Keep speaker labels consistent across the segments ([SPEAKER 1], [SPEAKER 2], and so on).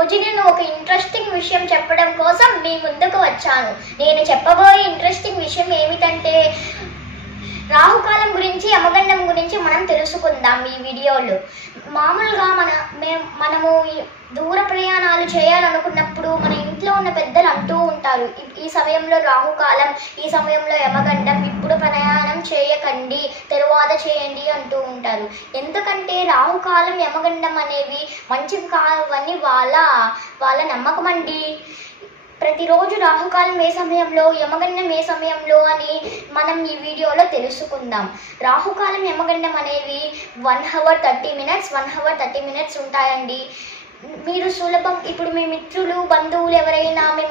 [SPEAKER 1] రోజు నేను ఒక ఇంట్రెస్టింగ్ విషయం చెప్పడం కోసం మీ ముందుకు వచ్చాను. నేను చెప్పబోయే ఇంట్రెస్టింగ్ విషయం ఏమిటంటే రాహుకాలం గురించి యమగండం గురించి మనం తెలుసుకుందాం ఈ వీడియోలో. మామూలుగా మన మేము మనము దూర ప్రయాణాలు చేయాలనుకున్నప్పుడు మన ఇంట్లో ఉన్న పెద్దలు అంటూ ఉంటారు. "ఈ- సమయంలో రాహుకాలం ఈ సమయంలో యమగండం తరువాత చేయండి అంటూ ఉంటారు. ఎందుకంటే రాహుకాలం యమగండం అనేవి మంచివి కావని వాళ్ళ వాళ్ళ నమ్మకం అండి. ప్రతిరోజు రాహుకాలం ఏ సమయంలో యమగండం ఏ సమయంలో అని మనం ఈ వీడియోలో తెలుసుకుందాం. రాహుకాలం యమగండం అనేవి one hour thirty minutes one hour thirty minutes ఉంటాయండి. మీరు సులభం ఇప్పుడు మీ మిత్రులు బంధువులు ఎవరైనా మేము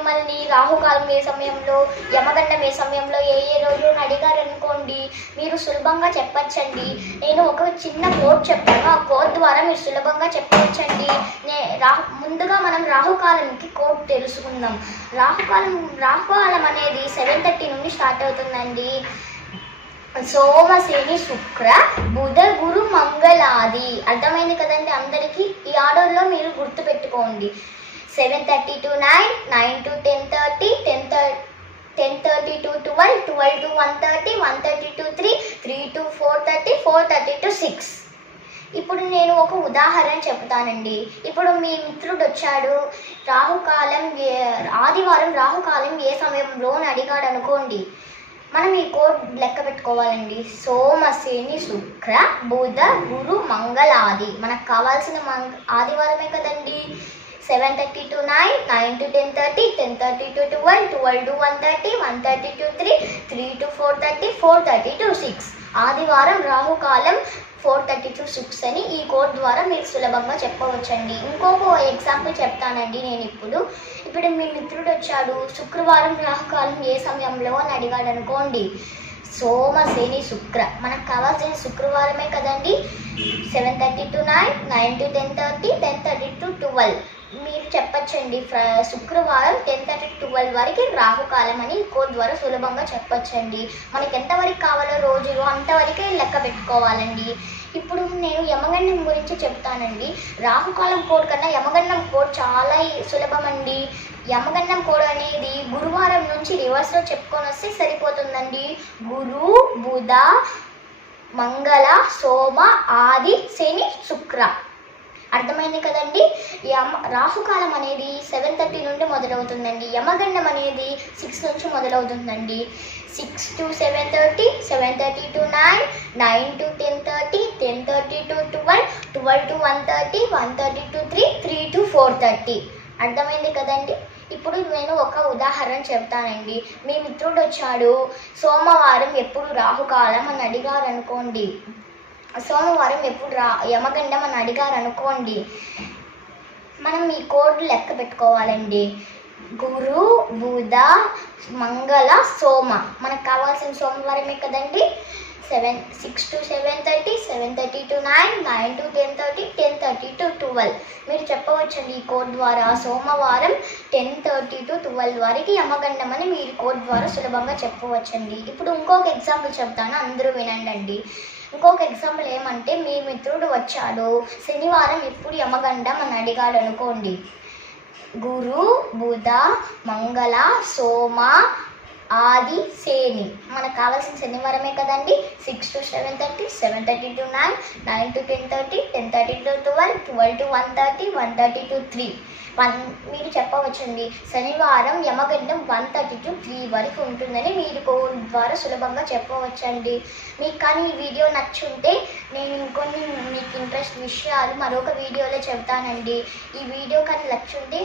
[SPEAKER 1] రాహుకాలం ఏ సమయంలో యమగండం ఏ సమయంలో ఏ ఏ రోజు అడిగారు అనుకోండి మీరు సులభంగా చెప్పచ్చండి. నేను ఒక చిన్న కోడ్ చెప్తాను. ఆ కోడ్ ద్వారా మీరు సులభంగా చెప్పవచ్చండి నే రాహు ముందుగా మనం రాహుకాలంకి కోడ్ తెలుసుకుందాం. రాహుకాలం రాహుకాలం అనేది సెవెన్ థర్టీ నుండి స్టార్ట్ అవుతుందండి. సోమ శని శుక్ర బుధ గురు మంగళాది అర్థమైంది కదండి అందరికీ? ఈ ఆర్డర్లో మీరు గుర్తుపెట్టుకోండి. Seven thirty to nine nine to ten thirty ten ten thirty to twelve twelve to one thirty one thirty to three three to four thirty four thirty to six. ఇప్పుడు నేను ఒక ఉదాహరణ చెప్తానండి ఇప్పుడు మీ మిత్రుడు వచ్చాడు రాహుకాలం ఏ ఆదివారం రాహుకాలం ఏ సమయంలో అని అడిగాడు అనుకోండి మనం ఈ కోడ్ లెక్క పెట్టుకోవాలండి. సోమశని శుక్ర బుధ గురు మంగళ ఆది. మనకు కావాల్సిన మంగ ఆదివారమే కదండి. Seven thirty to nine nine to ten thirty ten thirty to twelve twelve to one thirty one thirty to three three to four thirty four thirty to six. ఆదివారం రాహుకాలం ఫోర్ థర్టీ టు సిక్స్ అని ఈ code ద్వారా మీరు సులభంగా చెప్పవచ్చండి. ఇంకొక example చెప్తానండి నేను ఇప్పుడు. ఇప్పుడు మీ మిత్రుడు వచ్చాడు. శుక్రవారం రాహుకాలం ఏ సమయంలో అని అడిగాడు అనుకోండి. సోమ శని శుక్ర. మనకు కావాల్సిన శుక్రవారమే కదండి. Seven thirty to nine nine to ten thirty ten thirty to twelve. మీరు చెప్పచ్చండి. ఫ్ర శుక్రవారం టెన్ థర్టీ ట్వెల్వ్ వరకు రాహుకాలం అని కోడ్ ద్వారా సులభంగా చెప్పచ్చండి. మనకి ఎంతవరకు కావాలో రోజులు అంతవరకే లెక్క పెట్టుకోవాలండి. ఇప్పుడు నేను యమగండం గురించి చెప్తానండి. రాహుకాలం కోడ్ కన్నా యమగండం కోడ్ చాలా సులభం అండి యమగండం కోడ్ అనేది గురువారం నుంచి రివర్స్లో చెప్పుకొని వస్తే సరిపోతుందండి. గురు బుధ మంగళ సోమ ఆది శని శుక్ర. అర్థమైంది కదండి? యమ రాహుకాలం అనేది సెవెన్ థర్టీ నుండి మొదలవుతుందండి. యమగండం అనేది సిక్స్ నుంచి మొదలవుతుందండి. Six to seven thirty seven thirty to nine nine to ten thirty ten thirty to twelve twelve to one thirty one thirty to three three to four thirty అర్థమైంది కదండి? ఇప్పుడు నేను ఒక ఉదాహరణ చెప్తానండి. మీ మిత్రుడు వచ్చాడు. సోమవారం ఎప్పుడు రాహుకాలం అని అడిగారు అనుకోండి సోమవారం ఎప్పుడు రా యమగండం అని అడిగారు అనుకోండి. మనం ఈ కోడ్ లెక్క పెట్టుకోవాలండి. గురు బుధ మంగళ సోమ. మనకు కావాల్సిన సోమవారమే కదండి? Seven six to seven thirty seven thirty to nine nine to ten thirty ten thirty to twelve. మీరు చెప్పవచ్చండి ఈ కోడ్ ద్వారా. సోమవారం టెన్ థర్టీ టు ట్వెల్వ్ వరకు యమగండం అని మీరు కోడ్ ద్వారా సులభంగా చెప్పవచ్చండి. ఇప్పుడు ఇంకొక ఎగ్జాంపుల్ చెప్తాను. అందరూ వినండి ఇంకొక ఎగ్జాంపుల్ ఏమంటే మీ మిత్రుడు వచ్చాడు. శనివారం ఎప్పుడు యమగండం అని అడిగాడు అనుకోండి గురు బుధ మంగళ సోమ ఆది శని. మనకు కావాల్సిన శనివారమే కదండి? Six to seven thirty seven thirty to nine nine to ten thirty ten thirty to twelve twelve to one thirty one thirty to three one మీరు చెప్పవచ్చండి. శనివారం యమగండం వన్ థర్టీ టు త్రీ వరకు ఉంటుందని మీరు కోడ్ ద్వారా సులభంగా చెప్పవచ్చండి. మీకు కానీ ఈ వీడియో నచ్చుంటే నేను ఇంకొన్ని మీకు ఇంట్రెస్ట్ విషయాలు మరొక వీడియోలో చెప్తానండి ఈ వీడియో కానీ నచ్చుంటే